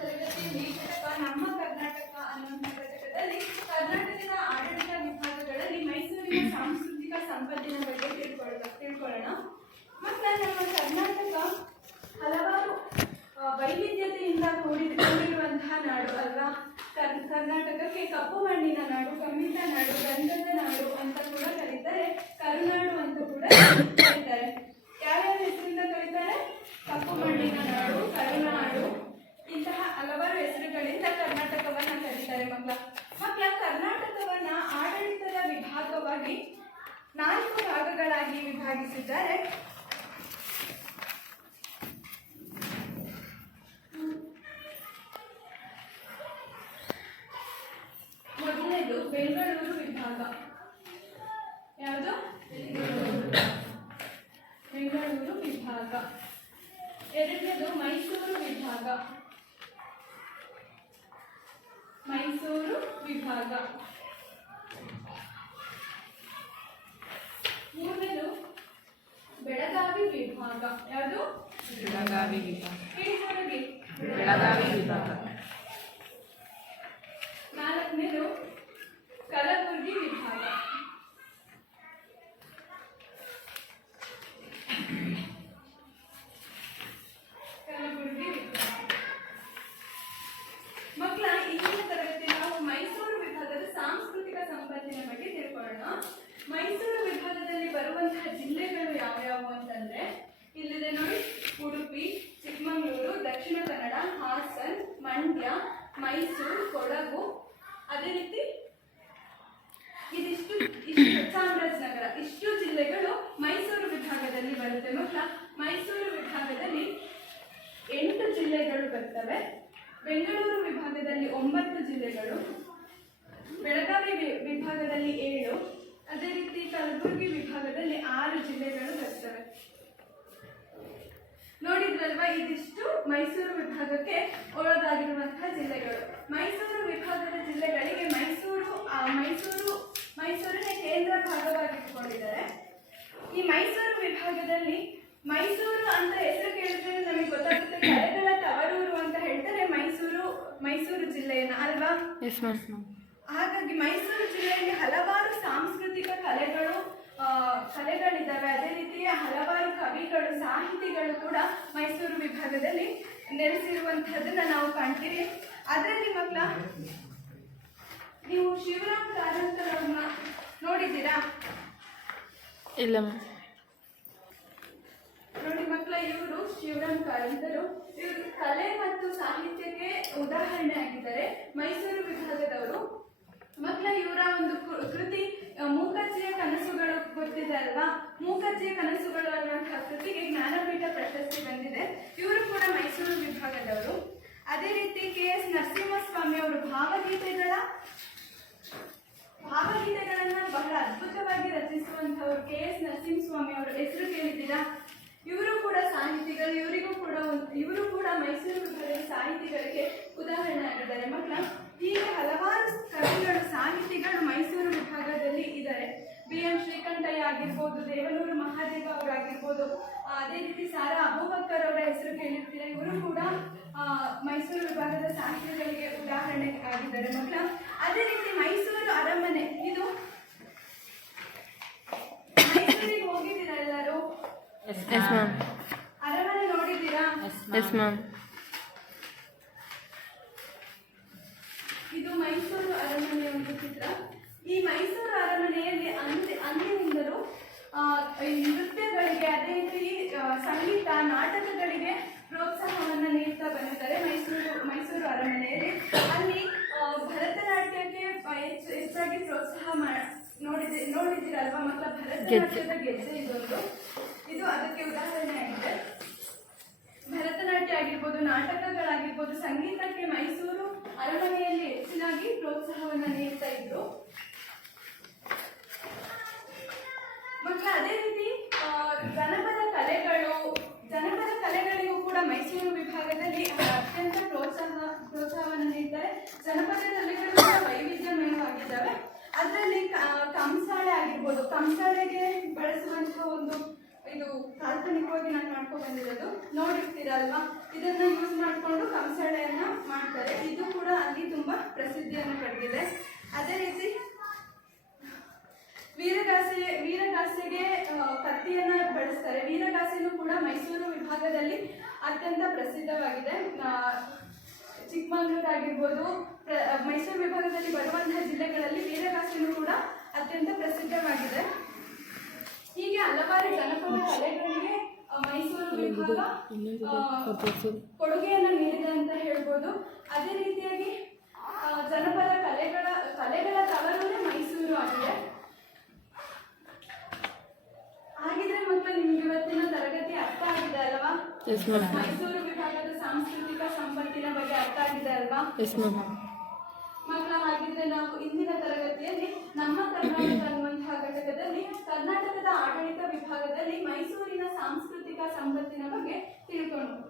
ತರಗತಿಯಲ್ಲಿ ಘಟಕ ನಮ್ಮ ಕರ್ನಾಟಕ ಅನ್ನುವಂಥ ಘಟಕದಲ್ಲಿ ಕರ್ನಾಟಕದ ಆಡಳಿತ ವಿಭಾಗಗಳಲ್ಲಿ ಮೈಸೂರಿನ ಸಾಂಸ್ಕೃತಿಕ ಸಂಪತ್ತಿನ ಬಗ್ಗೆ ತಿಳ್ಕೊಳ್ಳೋಣ. ಮತ್ತು ನಮ್ಮ ಕರ್ನಾಟಕ ಹಲವಾರು ವೈವಿಧ್ಯತೆಯಿಂದ ಕೂಡಿರುವಂತಹ ನಾಡು ಅಲ್ವಾ. ಕರ್ನಾಟಕಕ್ಕೆ ಕಪ್ಪು ಮಣ್ಣಿನ ನಾಡು, ಕಮ್ಮಿತ ನಾಡು, ಗಂಧದ ನಾಡು ಅಂತ ಕೂಡ ಕರೀತಾರೆ, ಕರುನಾಡು ಅಂತ ಕೂಡ ಕರೀತಾರೆ. ಯಾವ್ಯಾವ ಹೆಸರಿಂದ ಕರೀತಾರೆ? ಕಪ್ಪು ಮಣ್ಣಿನ ನಾಡು, ಕರುನಾಡು, ಇಂತಹ ಹಲವಾರು ಹೆಸರುಗಳಿಂದ ಕರ್ನಾಟಕವನ್ನ ಕರೀತಾರೆ. ಮಕ್ಕಳ ಕರ್ನಾಟಕವನ್ನ ಆಡಳಿತದ ವಿಭಾಗವಾಗಿ 4 ಭಾಗಗಳಾಗಿ ವಿಭಾಗಿಸಿದ್ದಾರೆ. ಮೊದಲನೇದು ಬೆಂಗಳೂರು ವಿಭಾಗ. ಯಾವುದು? ಬೆಂಗಳೂರು ವಿಭಾಗ. ಎರಡನೇದು ಮೈಸೂರು ವಿಭಾಗ. ಮೈಸೂರು ವಿಭಾಗ. ಮೂರನೇದು ಬೆಳಗಾವಿ ವಿಭಾಗ. ಯಾವುದು? ಬೆಳಗಾವಿ ವಿಭಾಗ. ಹಿಡಿದೊಳಗೆ ಬೆಳಗಾವಿ ವಿಭಾಗ. ನಾಲ್ಕನೇದು ಕಲಬುರಗಿ ವಿಭಾಗ. ಕಲಬುರಗಿ ವಿಭಾಗ. ಮಕ್ಕಳ ಇಂದಿನ ತರಗತಿ ನಾವು ಮೈಸೂರು ವಿಭಾಗದ ಸಾಂಸ್ಕೃತಿಕ ಸಂಪತ್ತಿನ ಬಗ್ಗೆ ತಿಳ್ಕೊಳ್ಳೋಣ. ಮೈಸೂರು ವಿಭಾಗದಲ್ಲಿ ಬರುವಂತಹ ಜಿಲ್ಲೆಗಳು ಯಾವ್ಯಾವು ಅಂತಂದ್ರೆ ಇಲ್ಲಿದೆ ನೋಡಿ: ಉಡುಪಿ, ಚಿಕ್ಕಮಗಳೂರು, ದಕ್ಷಿಣ ಕನ್ನಡ, ಹಾಸನ್, ಮಂಡ್ಯ, ಮೈಸೂರು, ಕೊಡಗು, ಅದೇ ರೀತಿ ಇಷ್ಟು ಚಾಮರಾಜನಗರ. ಇಷ್ಟು ಜಿಲ್ಲೆಗಳು ಮೈಸೂರು ವಿಭಾಗದಲ್ಲಿ ಬರುತ್ತೆ. ಮಕ್ಕಳ ಮೈಸೂರು ವಿಭಾಗದಲ್ಲಿ 8 ಜಿಲ್ಲೆಗಳು ಬರ್ತವೆ. ಬೆಂಗಳೂರು ವಿಭಾಗದಲ್ಲಿ 9 ಜಿಲ್ಲೆಗಳು, ಬೆಳಗಾವಿ ವಿಭಾಗದಲ್ಲಿ 7, ಅದೇ ರೀತಿ ಕಲಬುರಗಿ ವಿಭಾಗದಲ್ಲಿ 6 ಜಿಲ್ಲೆಗಳು ಬರ್ತವೆ. ನೋಡಿದ್ರಲ್ವಾ, ಇದಿಷ್ಟು ಮೈಸೂರು ವಿಭಾಗಕ್ಕೆ ಒಳಗಾಗಿರುವಂತಹ ಜಿಲ್ಲೆಗಳು. ಮೈಸೂರು ವಿಭಾಗದ ಜಿಲ್ಲೆಗಳಿಗೆ ಮೈಸೂರಿನ ಕೇಂದ್ರ ಭಾಗವಾಗಿಟ್ಕೊಂಡಿದ್ದಾರೆ. ಈ ಮೈಸೂರು ವಿಭಾಗದಲ್ಲಿ ಮೈಸೂರು ಅಂತ ಹೆಸರು ಕೇಳಿದ್ರೆ ನಮಗೆ ಗೊತ್ತಾಗುತ್ತೆ, ಕಲೆಗಳ ತವರೂರು ಅಂತ ಹೇಳ್ತಾರೆ ಮೈಸೂರು ಜಿಲ್ಲೆಯನ್ನ ಅಲ್ವಾ. ಹಾಗಾಗಿ ಮೈಸೂರು ಜಿಲ್ಲೆಯಲ್ಲಿ ಹಲವಾರು ಸಾಂಸ್ಕೃತಿಕ ಕಲೆಗಳಿದ್ದಾವೆ. ಅದೇ ರೀತಿಯ ಹಲವಾರು ಕವಿಗಳು, ಸಾಹಿತಿಗಳು ಕೂಡ ಮೈಸೂರು ವಿಭಾಗದಲ್ಲಿ ನೆಲೆಸಿರುವಂತಹದನ್ನ ನಾವು ಕಾಣ್ತೀವಿ. ಅದರಲ್ಲಿ ಮಕ್ಕಳ ನೀವು ಶಿವರಾಮ್ ಕಾರಂತರವ್ರನ್ನ ನೋಡಿದ್ದೀರಾ? ಇಲ್ಲ ನೋಡಿ ಮಕ್ಕಳ, ಇವರು ಶಿವರಾಮ್ ಕಾರಂತರು. ಇವರು ಕಲೆ ಮತ್ತು ಸಾಹಿತ್ಯಕ್ಕೆ ಉದಾಹರಣೆ ಆಗಿದ್ದಾರೆ, ಮೈಸೂರು ವಿಭಾಗದವರು. ಮಕ್ಕಳ ಇವರ ಒಂದು ಕೃತಿ ಮೂಕಜ್ಜಿಯ ಕನಸುಗಳು ಗೊತ್ತಿದೆ ಅಲ್ವಾ. ಮೂಕಜ್ಜಿಯ ಕನಸುಗಳು ಅನ್ನುವಂತಹ ಕೃತಿಗೆ ಜ್ಞಾನಪೀಠ ಪ್ರಶಸ್ತಿ ಬಂದಿದೆ. ಇವರು ಕೂಡ ಮೈಸೂರು ವಿಭಾಗದವರು. ಅದೇ ರೀತಿ KS ನರಸಿಂಹಸ್ವಾಮಿ ಅವರು ಭಾವಗೀತೆಗಳನ್ನ ಬಹಳ ಅದ್ಭುತವಾಗಿ ರಚಿಸುವಂತವರು. KS ನರಸಿಂಹಸ್ವಾಮಿ ಅವರ ಹೆಸರು ಕೇಳಿದ್ದೀರಾ? ಇವರು ಕೂಡ ಸಾಹಿತಿಗಳು. ಇವರು ಕೂಡ ಮೈಸೂರು ವಿಭಾಗದ ಸಾಹಿತಿಗಳಿಗೆ ಉದಾಹರಣೆ ಆಗಿದ್ದಾರೆ. ಮಕ್ಕಳ ಹೀಗೆ ಹಲವಾರು ಕವಿಗಳು, ಸಾಹಿತಿಗಳು ಮೈಸೂರು ವಿಭಾಗದಲ್ಲಿ ಇದ್ದಾರೆ. BM ಶ್ರೀಕಂಠಯ್ಯ ಆಗಿರ್ಬೋದು, ದೇವನೂರು ಮಹಾದೇವ ಅವರಾಗಿರ್ಬೋದು, ಅದೇ ರೀತಿ ಸಾರಾ ಅಬೂಬಕ್ಕರ್ ಅವರ ಹೆಸರು ಕೇಳಿರ್ತೀರ. ಇವರು ಕೂಡ ಮೈಸೂರು ವಿಭಾಗದ ಸಾಹಿತಿಗಳಿಗೆ ಉದಾಹರಣೆ ಆಗಿದ್ದಾರೆ. ಮಕ್ಕಳ ಅದೇ ರೀತಿ ಮೈಸೂರು ಅರಮನೆ, ಇದು ಮೈಸೂರಿಗೆ ಹೋಗಿದ್ದೀರಾ ಎಲ್ಲರೂ? ಅರಮನೆ ನೋಡಿದ್ದೀರಾ? ಇದು ಮೈಸೂರು ಅರಮನೆಯ ಒಂದು ಚಿತ್ರ. ಈ ಮೈಸೂರು ಅರಮನೆಯಲ್ಲಿ ಅಂದಿನಿಂದಲೂ ನೃತ್ಯಗಳಿಗೆ, ಅದೇ ರೀತಿ ಸಂಗೀತ, ನಾಟಕಗಳಿಗೆ ಪ್ರೋತ್ಸಾಹವನ್ನು ನೀಡ್ತಾ ಬಂದಿದ್ದಾರೆ ಮೈಸೂರು ಅರಮನೆಯಲ್ಲಿ. ಅಲ್ಲಿ ಭರತನಾಟ್ಯಕ್ಕೆ ಹೆಚ್ಚಾಗಿ ಪ್ರೋತ್ಸಾಹ ನೋಡಿದ್ದೀರಲ್ವಾ ಮಕ್ಕಳ? ಭರತನಾಟ್ಯದ ಗೆಜ್ಜೆ ಇದು ಅದಕ್ಕೆ ಉದಾಹರಣೆ ಆಗಿದೆ. ಭರತನಾಟ್ಯ ಆಗಿರ್ಬೋದು, ನಾಟಕಗಳಾಗಿರ್ಬೋದು, ಸಂಗೀತಕ್ಕೆ ಮೈಸೂರು ಅರಮನೆಯಲ್ಲಿ ಹೆಚ್ಚಿನಾಗಿ ಪ್ರೋತ್ಸಾಹವನ್ನು ನೀಡ್ತಾ ಇದ್ರು ಮಕ್ಕಳ. ಅದೇ ರೀತಿ ಜನಪದ ಕಲೆಗಳಿಗೂ ಕೂಡ ಮೈಸೂರು ವಿಭಾಗದಲ್ಲಿ ಅತ್ಯಂತ ಪ್ರೋತ್ಸಾಹವನ್ನು ನೀಡ್ತಾರೆ. ಜನಪದ ಕಲೆಗಳು ಕೂಡ ವೈವಿಧ್ಯಮಯವಾಗಿದ್ದಾವೆ. ಅದರಲ್ಲಿ ಕಂಸಾಳೆ ಆಗಿರ್ಬೋದು, ಕಂಸಾಳೆಗೆ ಬಳಸುವಂತಹ ಒಂದು ಇದು ಕಾಲ್ಪನಿಕವಾಗಿ ನಾನು ಮಾಡ್ಕೊಂಡು ಬಂದಿರೋದು ನೋಡಿರ್ತೀರಲ್ವಾ. ಇದನ್ನ ಯೂಸ್ ಮಾಡಿಕೊಂಡು ಕಂಸಾಳೆಯನ್ನ ಪ್ರಸಿದ್ಧಿಯನ್ನು ಪಡೆದಿದೆ. ಅದೇ ರೀತಿ ವೀರಗಾಸೆಗೆ ಕತ್ತಿಯನ್ನ ಬಳಸ್ತಾರೆ. ವೀರಗಾಸೆನೂ ಕೂಡ ಮೈಸೂರು ವಿಭಾಗದಲ್ಲಿ ಅತ್ಯಂತ ಪ್ರಸಿದ್ಧವಾಗಿದೆ. ಚಿಕ್ಕಮಗಳೂರು ಆಗಿರ್ಬೋದು, ಮೈಸೂರು ವಿಭಾಗದಲ್ಲಿ ಬರುವಂತಹ ಜಿಲ್ಲೆಗಳಲ್ಲಿ ವೀರಗಾಸೆನೂ ಕೂಡ ಅತ್ಯಂತ ಪ್ರಸಿದ್ಧವಾಗಿದೆ. ಹೀಗೆ ಹಲವಾರು ಜನಪದ ಕಲೆಗಳಿಗೆ ಮೈಸೂರು ವಿಭಾಗ ಕೊಡುಗೆಯನ್ನು ನೀಡಿದೆ ಅಂತ ಹೇಳ್ಬೋದು. ಅದೇ ರೀತಿಯಾಗಿ ಜನಪದ ಕಲೆಗಳ ತವರೂನೇ ಮೈಸೂರು ಆಗಿದೆ. ಹಾಗಿದ್ರೆ ಮಕ್ಕಳು ನಿಮ್ಗೆ ಇವತ್ತಿನ ತರಗತಿ ಅರ್ಥ ಆಗಿದೆ ಅಲ್ವಾ? ಮೈಸೂರು ವಿಭಾಗದ ಸಾಂಸ್ಕೃತಿಕ ಸಂಪತ್ತಿನ ಬಗ್ಗೆ ಅರ್ಥ ಆಗಿದೆ ಅಲ್ವಾ ಮಕ್ಕಳ? ಹಾಗಿದ್ರೆ ನಾವು ಇಂದಿನ ತರಗತಿಯಲ್ಲಿ ನಮ್ಮ ಕರ್ನಾಟಕ ಅನ್ನುವಂತಹ ಘಟಕದಲ್ಲಿ ಕರ್ನಾಟಕದ ಆಡಳಿತ ವಿಭಾಗದಲ್ಲಿ ಮೈಸೂರಿನ ಸಾಂಸ್ಕೃತಿಕ ಸಂಪತ್ತಿನ ಬಗ್ಗೆ ತಿಳ್ಕೊಂಡು